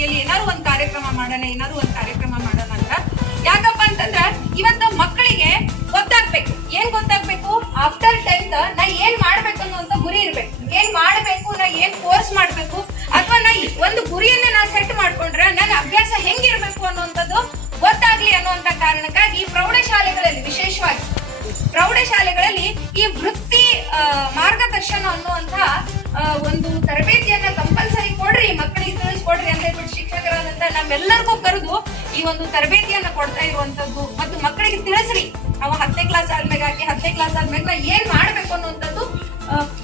ಅಡಿಯಲ್ಲಿ ಏನಾದ್ರು ಒಂದು ಕಾರ್ಯಕ್ರಮ ಮಾಡೋಣ ಅಂತ. ಯಾಕಪ್ಪ ಅಂತಂದ್ರೆ ಇವತ್ತು ಮಕ್ಕಳಿಗೆ ಗೊತ್ತಾಗ್ಬೇಕು. ಏನ್ ಗೊತ್ತಾಗ್ಬೇಕು? ಆಫ್ಟರ್ 10th ನಾ ಏನ್ ಮಾಡ್ಬೇಕು ಅನ್ನುವಂತ ಗುರಿ ಇರ್ಬೇಕು. ಏನ್ ಮಾಡ್ಬೇಕು, ನಾ ಏನ್ ಕೋರ್ಸ್ ಮಾಡ್ಬೇಕು, ಅಥವಾ ನಾ ಒಂದು ಗುರಿಯನ್ನ ನಾ ಸೆಟ್ ಮಾಡ್ಕೊಂಡ್ರೆ ನನ್ನ ಅಭ್ಯಾಸ ಹೆಂಗಿರ್ಬೇಕು ಅನ್ನುವಂಥದ್ದು ಗೊತ್ತಾಗ್ಲಿ ಅನ್ನುವಂತ ಕಾರಣಕ್ಕಾಗಿ ಪ್ರೌಢಶಾಲೆಗಳಲ್ಲಿ, ವಿಶೇಷವಾಗಿ ಪ್ರೌಢಶಾಲೆಗಳಲ್ಲಿ ಈ ವೃತ್ತಿ ಮಾರ್ಗದರ್ಶನ ಅನ್ನುವಂತ ಒಂದು ತರಬೇತಿಯನ್ನ ಕಂಪಲ್ಸರಿ ಕೊಡ್ರಿ, ಮಕ್ಕಳಿಗೆ ತಿಳಿಸ್ಕೊಡ್ರಿ ಅಂತ ಹೇಳ್ಬಿಟ್ಟು ಶಿಕ್ಷಕರಾದಂತ ನಮ್ಮೆಲ್ಲರಿಗೂ ಕರೆದು ಈ ಒಂದು ತರಬೇತಿಯನ್ನ ಕೊಡ್ತಾ ಇರುವಂತದ್ದು. ಮತ್ತು ಮಕ್ಕಳಿಗೆ ತಿಳಿಸ್ರಿ, ನಾವು 10ನೇ ಕ್ಲಾಸ್ ಆದ್ಮೇಲೆ ನಾ ಏನ್ ಮಾಡ್ಬೇಕು ಅನ್ನುವಂಥದ್ದು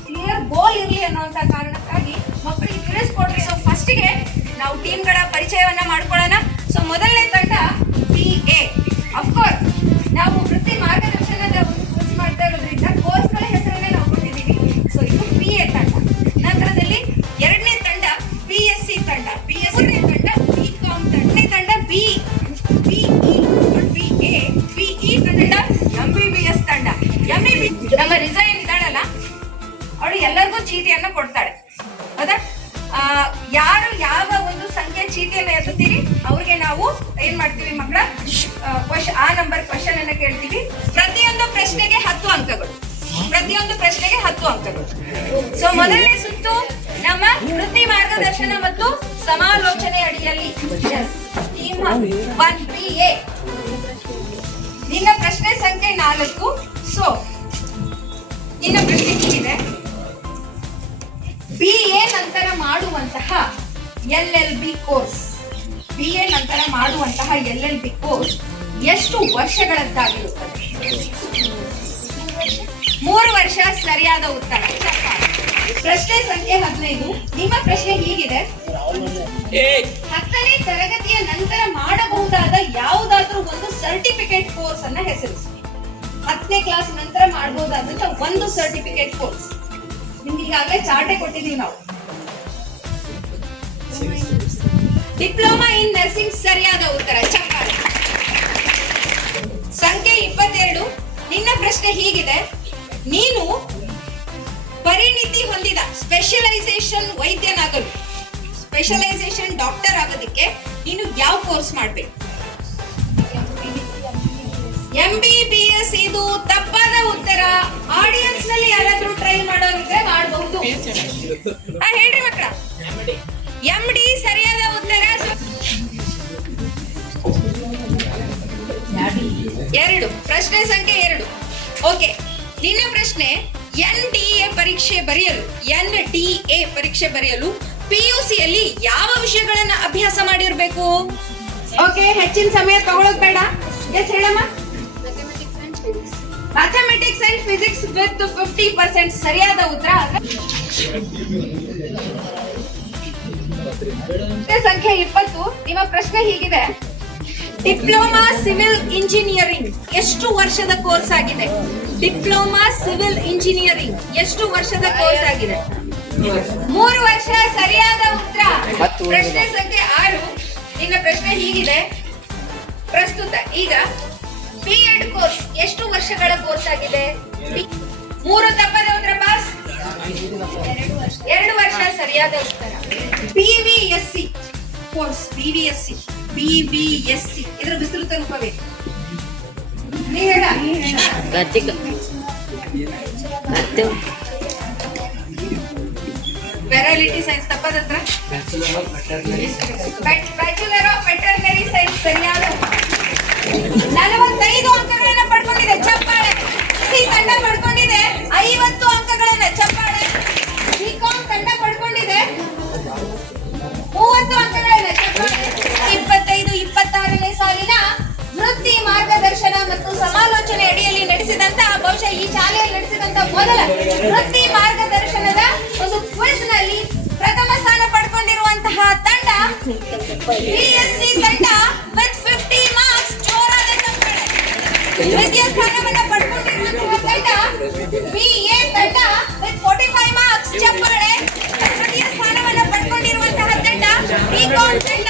ಕ್ಲಿಯರ್ ಗೋಲ್ ಇರ್ಲಿ ಅನ್ನುವಂತ ಕಾರಣಕ್ಕಾಗಿ ಮಕ್ಕಳಿಗೆ ತಿಳಿಸ್ಕೊಡ್ರಿ. ಸೊ ಫಸ್ಟ್ಗೆ ನಾವು ಟೀಮ್ಗಳ ಪರಿಚಯವನ್ನ ಮಾಡ್ಕೊಳ್ಳೋಣ. ಸೊ ಮೊದಲನೇ ತಂಡ PA. ಅಫ್ಕೋರ್ಸ್ ನಾವು ವೃತ್ತಿ ಮಾರ್ಗದರ್ಶನದ ಒಂದು ಕೋರ್ಸ್ ಮಾಡ್ತಾ ಇರೋದ್ರಿಂದ ಕೋರ್ಸ್ಗಳ ಹೆಸರನ್ನೇ ನಾವು ಕೊಟ್ಟಿದ್ದೀವಿ. ಸೊ ಇದು PA ತಂಡ. ನಂತರದಲ್ಲಿ ಎರಡನೇ ತಂಡ PSC ತಂಡ, PSC ತಂಡ BCom ತಂಡ BE ತಂಡ MBBS ತಂಡ. ನಮ್ಮ ರಿಸೈನ್ ಇದ್ದಾಳಲ್ಲ, ಅವಳು ಎಲ್ಲರಿಗೂ ಚೀಟಿಯನ್ನ ಕೊಡ್ತಾಳೆ. ಹೌದಾ? ಯಾರು ಯಾವ ಒಂದು ಸಂಖ್ಯೆ ಚೀಟಿಯನ್ನ ಎತ್ತುತ್ತೀರಿ ಅವ್ರಿಗೆ ನಾವು ಏನ್ ಮಾಡ್ತೀವಿ ಮಕ್ಕಳ, ಆ ನಂಬರ್ ಕ್ವಶನ್ ಅನ್ನ ಕೇಳ್ತೀವಿ. ಪ್ರತಿಯೊಂದು ಪ್ರಶ್ನೆಗೆ 10 ಅಂಕಗಳು. ಸೊ ಮೊದಲನೇ ಸುತ್ತು ನಮ್ಮ ವೃತ್ತಿ ಮಾರ್ಗದರ್ಶನ ಮತ್ತು ಸಮಾಲೋಚನೆ ಅಡಿಯಲ್ಲಿ ಟೀಮ್ 1 PA. ನಿನ್ನ ಪ್ರಶ್ನೆ ಸಂಖ್ಯೆ 4. ಸೊ ನಿನ್ನ ಪ್ರಶ್ನೆ ಹೀಗಿದೆ: BA ನಂತರ ಮಾಡುವಂತಹ LLB ಕೋರ್ಸ್, ಎಷ್ಟು ವರ್ಷಗಳದ್ದಾಗಿರುತ್ತದೆ? 3 ವರ್ಷ ಸರಿಯಾದ ಉತ್ತರ. ಪ್ರಶ್ನೆ ಸಂಖ್ಯೆ 15. ನಿಮ್ಮ ಪ್ರಶ್ನೆ ಹೀಗಿದೆ: 10ನೇ ತರಗತಿಯ ನಂತರ ಮಾಡಬಹುದಾದ ಯಾವುದಾದ್ರೂ ಒಂದು ಸರ್ಟಿಫಿಕೇಟ್ ಕೋರ್ಸ್ ಅನ್ನ ಹೆಸರಿಸಿ. 10ನೇ ಕ್ಲಾಸ್ ನಂತರ ಮಾಡಬಹುದಾದಂತ ಒಂದು ಸರ್ಟಿಫಿಕೇಟ್ ಕೋರ್ಸ್. ನಿಮ್ಗೆ ಈಗಾಗಲೇ ಚಾರ್ಟೆ ಕೊಟ್ಟಿದೀವಿ ನಾವು. ಡಿಪ್ಲೊಮಾ ಇನ್ ನರ್ಸಿಂಗ್ ಸರಿಯಾದ ಉತ್ತರ. ಚಪ್ಪಾಳೆ. ಸಂಖ್ಯೆ 22. ನಿನ್ನ ಪ್ರಶ್ನೆ ಹೀಗಿದೆ: ನೀನು ಪರಿಣಿತಿ ಹೊಂದಿದ ಸ್ಪೆಷಲೈಸೇಷನ್ ವೈದ್ಯನಾಗಲು, ಸ್ಪೆಷಲೈಸೇಷನ್ ಡಾಕ್ಟರ್ ಆಗೋದಕ್ಕೆ ನೀನು ಯಾವ ಕೋರ್ಸ್ ಮಾಡ್ಬೇಕು? MBBS. ಇದು ತಪ್ಪಾದ ಉತ್ತರ. ಆಡಿಯನ್ಸ್ ನಲ್ಲಿ ಯಾರಾದ್ರೂ ಟ್ರೈ ಮಾಡೋರಿದ್ರೆ ಮಾಡಬಹುದು. ಹೇಳ್ರಿ ಮಕ್ಕಳ. MD ಸರಿಯಾದ ಉತ್ತರ. 2. ಪ್ರಶ್ನೆ ಸಂಖ್ಯೆ 2. ಓಕೆ, ನಿನ್ನ ಪ್ರಶ್ನೆ NDA ಪರೀಕ್ಷೆ ಬರೆಯಲು PUC ಯಲ್ಲಿ ಯಾವ ವಿಷಯಗಳನ್ನ ಅಭ್ಯಾಸ ಮಾಡಿರ್ಬೇಕು? ಓಕೆ, ಹೆಚ್ಚಿನ ಸಮಯ ತಗೊಳ್ಳೋದು ಬೇಡ. ಎಸ್ ಹೇಳಮ್ಮ. ಮ್ಯಾಥಮೆಟಿಕ್ಸ್ ಅಂಡ್ ಫಿಸಿಕ್ಸ್ ವಿತ್ 50% ಸರಿಯಾದ ಉತ್ತರ. ಸಂಖ್ಯೆ 20. ನಿಮ್ಮ ಪ್ರಶ್ನೆ ಹೀಗಿದೆ: ಡಿಪ್ಲೊಮಾ ಸಿವಿಲ್ ಇಂಜಿನಿಯರಿಂಗ್ ಎಷ್ಟು ವರ್ಷದ ಕೋರ್ಸ್ ಆಗಿದೆ? 3 ವರ್ಷ ಸರಿಯಾದ ಉತ್ತರ. ಪ್ರಶ್ನೆ ಸಂಖ್ಯೆ 6. ನಿನ್ನ ಪ್ರಶ್ನೆ ಹೀಗಿದೆ: ಪ್ರಸ್ತುತ ಈಗ B.Ed ಕೋರ್ಸ್ ಎಷ್ಟು ವರ್ಷಗಳ ಕೋರ್ಸ್ ಆಗಿದೆ? 3 ತಪ್ಪದ ಉತ್ತರ. ಪಾಸ್. 2 ವರ್ಷ ಸರಿಯಾದ ಉತ್ತರ. BVSC ಕೋರ್ಸ್, BVSC ಇದರ ವಿಸ್ತೃತ ರೂಪವೇ? ಪ್ಯಾರಾಲಿಟಿ ಸೈನ್ಸ್ ತಪ್ಪದ ಹತ್ರ. ಬ್ಯಾಚುಲರ್ ಆಫ್ ವೆಟರ್ನರಿ ಸೈನ್ಸ್ ಸರಿಯಾದ. 45 ಅಂಕಗಳನ್ನ ಪಡ್ಕೊಂಡಿದೆ. ಚಪ್ಪಾಳೆ. ಸಿ ತಂಡ ಪಡ್ಕೊಂಡಿದೆ 50 ಅಂಕಗಳನ್ನ. ಚಪ್ಪಾಳೆ. BCom ತಂಡ ಪಡ್ಕೊಂಡಿದೆ 30 ಅಂಕಗಳನ್ನ. ಚಪ್ಪಾಳೆ. 25-26ನೇ ಸಾಲಿನ ವೃತ್ತಿ ಮಾರ್ಗದರ್ಶನ ಮತ್ತು ಸಮಾಲೋಚನೆ ಅಡಿಯಲ್ಲಿ ನಡೆಸಿದಂತಹ, ಬಹುಶಃ ಈ ಶಾಲೆಯಲ್ಲಿ ನಡೆಸಿದಂತಹ ಮೊದಲ ವೃತ್ತಿ ಮಾರ್ಗದರ್ಶನದ ಒಂದು ಕ್ವಿಜ್ ನಲ್ಲಿ ಪ್ರಥಮ ಸ್ಥಾನ ಪಡ್ಕೊಂಡಿರುವಂತಹ ತಂಡ PSC ತಂಡ ವಿತ್ 50 ಮಾರ್ಕ್ಸ್. ಜೋರಾದ ಚಪ್ಪಾಳೆ. ದ್ವಿತೀಯ ಸ್ಥಾನವನ್ನು ಪಡ್ಕೊಂಡಿರುವಂತಹ ತಂಡ BA ತಂಡ ವಿತ್ 45 ಮಾರ್ಕ್ಸ್. ಚಪ್ಪಾಳೆ. ತೃತೀಯ ಸ್ಥಾನವನ್ನು ಪಡ್ಕೊಂಡಿರುವಂತಹ ತಂಡ BCom ತಂಡ